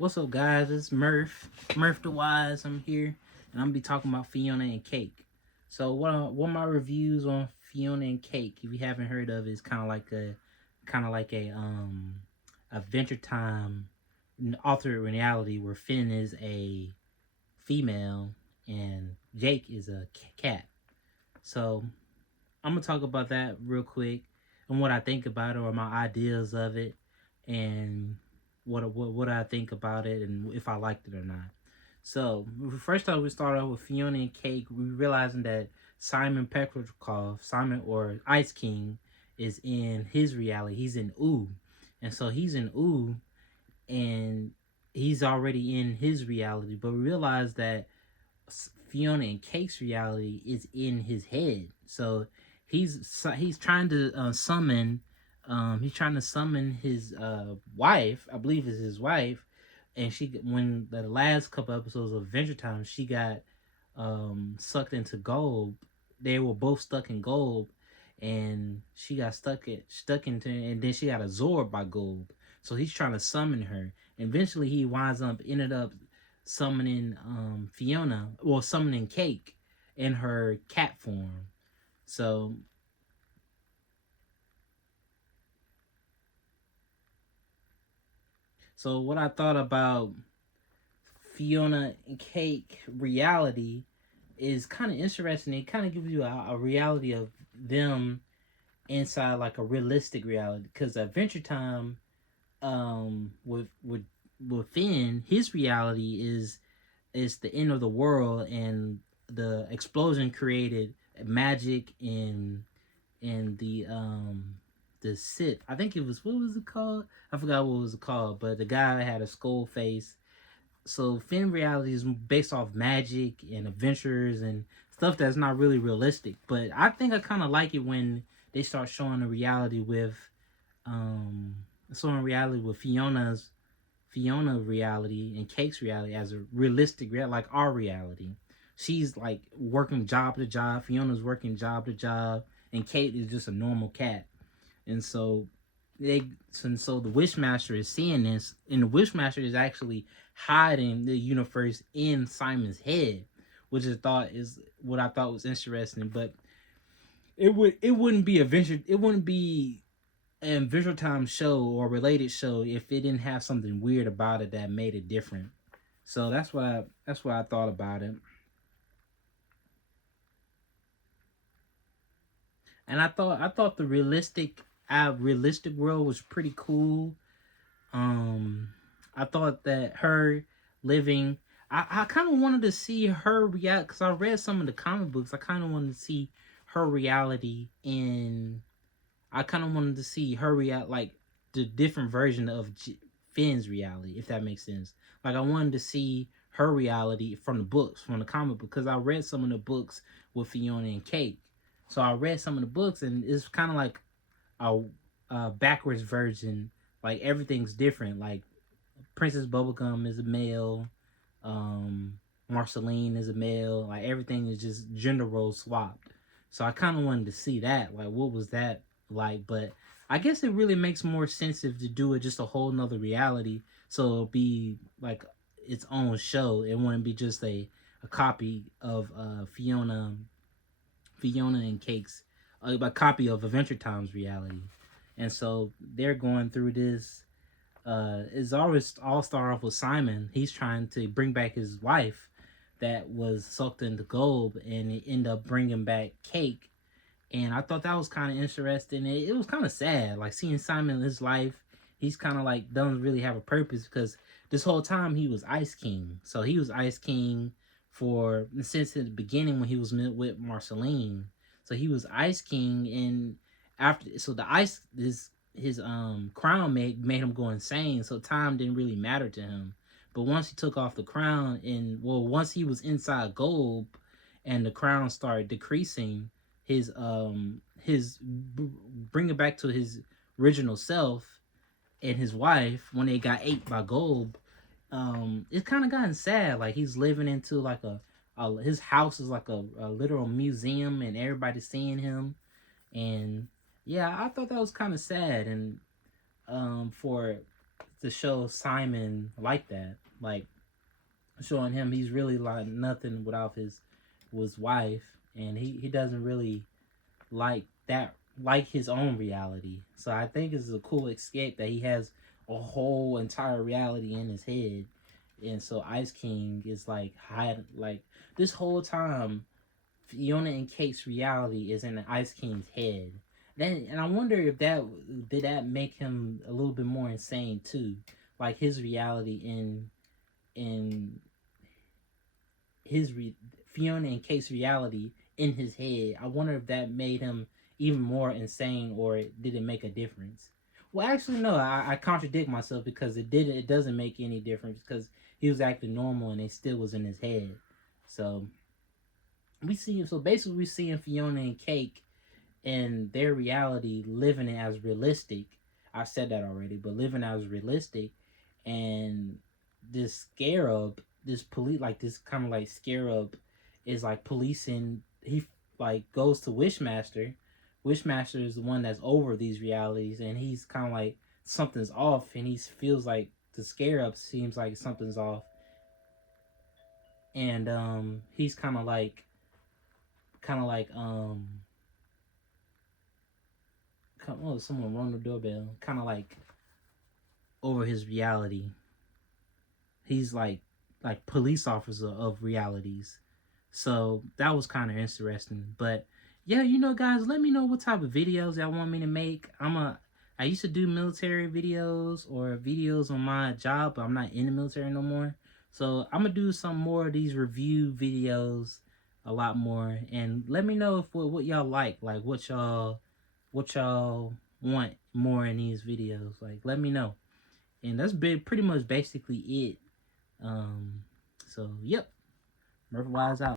What's up, guys? It's Murph the Wise. I'm here, and I'm gonna be talking about Fiona and Cake. So, what are my reviews on Fiona and Cake? If you haven't heard of it, it's kind of like a Adventure Time alternate reality where Finn is a female and Jake is a cat. So, I'm gonna talk about that real quick and what I think about it or my ideas of it, and what I think about it and if I liked it or not. So first off, we start off with Fiona and Cake. We realizing that Simon Petrikov, Simon or Ice King, is in his reality. He's in Ooh, and so he's in Ooh, and he's already in his reality. But we realize that Fiona and Cake's reality is in his head. So he's trying to summon he's trying to summon his wife, I believe is his wife, and she when the last couple episodes of Adventure Time, she got sucked into gold. They were both stuck in gold, and she got stuck into, and then she got absorbed by gold. So he's trying to summon her. Eventually, he ended up summoning Fiona, well, summoning Cake in her cat form. So what I thought about Fiona and Cake reality is kind of interesting. It kind of gives you a reality of them inside like a realistic reality, because Adventure Time with Finn, his reality is the end of the world, and the explosion created magic in the Sith. I think it was, what was it called? I forgot what it was called, but the guy had a skull face. So Finn reality is based off magic and adventures and stuff that's not really realistic. But I think I kind of like it when they start showing a reality with um showing reality with Fiona reality and Cake's reality as a realistic reality, like our reality. She's like working job to job. Fiona's working job to job, and Kate is just a normal cat. And so they, and so the Wishmaster is seeing this, and the Wishmaster is actually hiding the universe in Simon's head, which is thought is what I thought was interesting. But it wouldn't be it wouldn't be a Visual Time show or related show if it didn't have something weird about it that made it different. So that's what I thought about it. And I thought the realistic world was pretty cool. I thought that her living, I kind of wanted to see her react, because I read some of the comic books. I kind of wanted to see her reality in. I kind of wanted to see her react, like the different version of Finn's reality, if that makes sense. Like I wanted to see her reality from the books, from the comic book, because I read some of the books with Fiona and Cake. So I read some of the books, and it's kind of like a backwards version. Like everything's different. Like Princess Bubblegum is a male. Um, Marceline is a male. Like everything is just gender role swapped. So I kind of wanted to see that. Like, what was that like? But I guess it really makes more sense if to do it just a whole nother reality. So it'll be like its own show. It wouldn't be just a copy of Fiona and Cake's, a copy of Adventure Time's reality. And so they're going through this. It's always all start off with Simon. He's trying to bring back his wife that was sucked into gold, and it ended up bringing back Cake. And I thought that was kind of interesting. It was kind of sad, like seeing Simon in his life. He's kind of like doesn't really have a purpose, because this whole time he was Ice King. So he was Ice King for since the beginning when he was met with Marceline. So he was Ice King, and after, so the ice his crown made him go insane. So time didn't really matter to him. But once he took off the crown, and well, once he was inside gold, and the crown started decreasing, his bring it back to his original self, and his wife, when they got ate by gold, it's kind of gotten sad. Like he's living into like his house is like a literal museum, and everybody's seeing him. And yeah, I thought that was kind of sad. And for to show Simon like that, like showing him he's really like nothing without his wife, and he doesn't really like that, like his own reality. So I think it's a cool escape that he has a whole entire reality in his head, and so Ice King is like hide like this whole time. Fiona and Cake's reality is in the Ice King's head. Then, and I wonder if that did that make him a little bit more insane too, like his reality in his Fiona and Cake's reality in his head. I wonder if that made him even more insane, or did it make a difference? Well, actually, no. I contradict myself because it didn't. It doesn't make any difference because he was acting normal and it still was in his head. So we see. So basically, we seeing Fiona and Cake in their reality living it as realistic. I said that already, but living as realistic, and this scarab, this police, like this kind of like scarab, is like policing. He like goes to Wishmaster. Wishmaster is the one that's over these realities, and he's kind of like something's off, and he feels like the scarab seems like something's off, and he's kind of like oh, someone rung the doorbell. Kind of like over his reality. He's like police officer of realities. So that was kind of interesting. But yeah, guys, let me know what type of videos y'all want me to make. I used to do military videos or videos on my job, but I'm not in the military no more. So I'm gonna do some more of these review videos a lot more, and let me know if what y'all like what y'all want more in these videos. Like, let me know. And that's been pretty much basically it. So, yep. Murphy Wise out.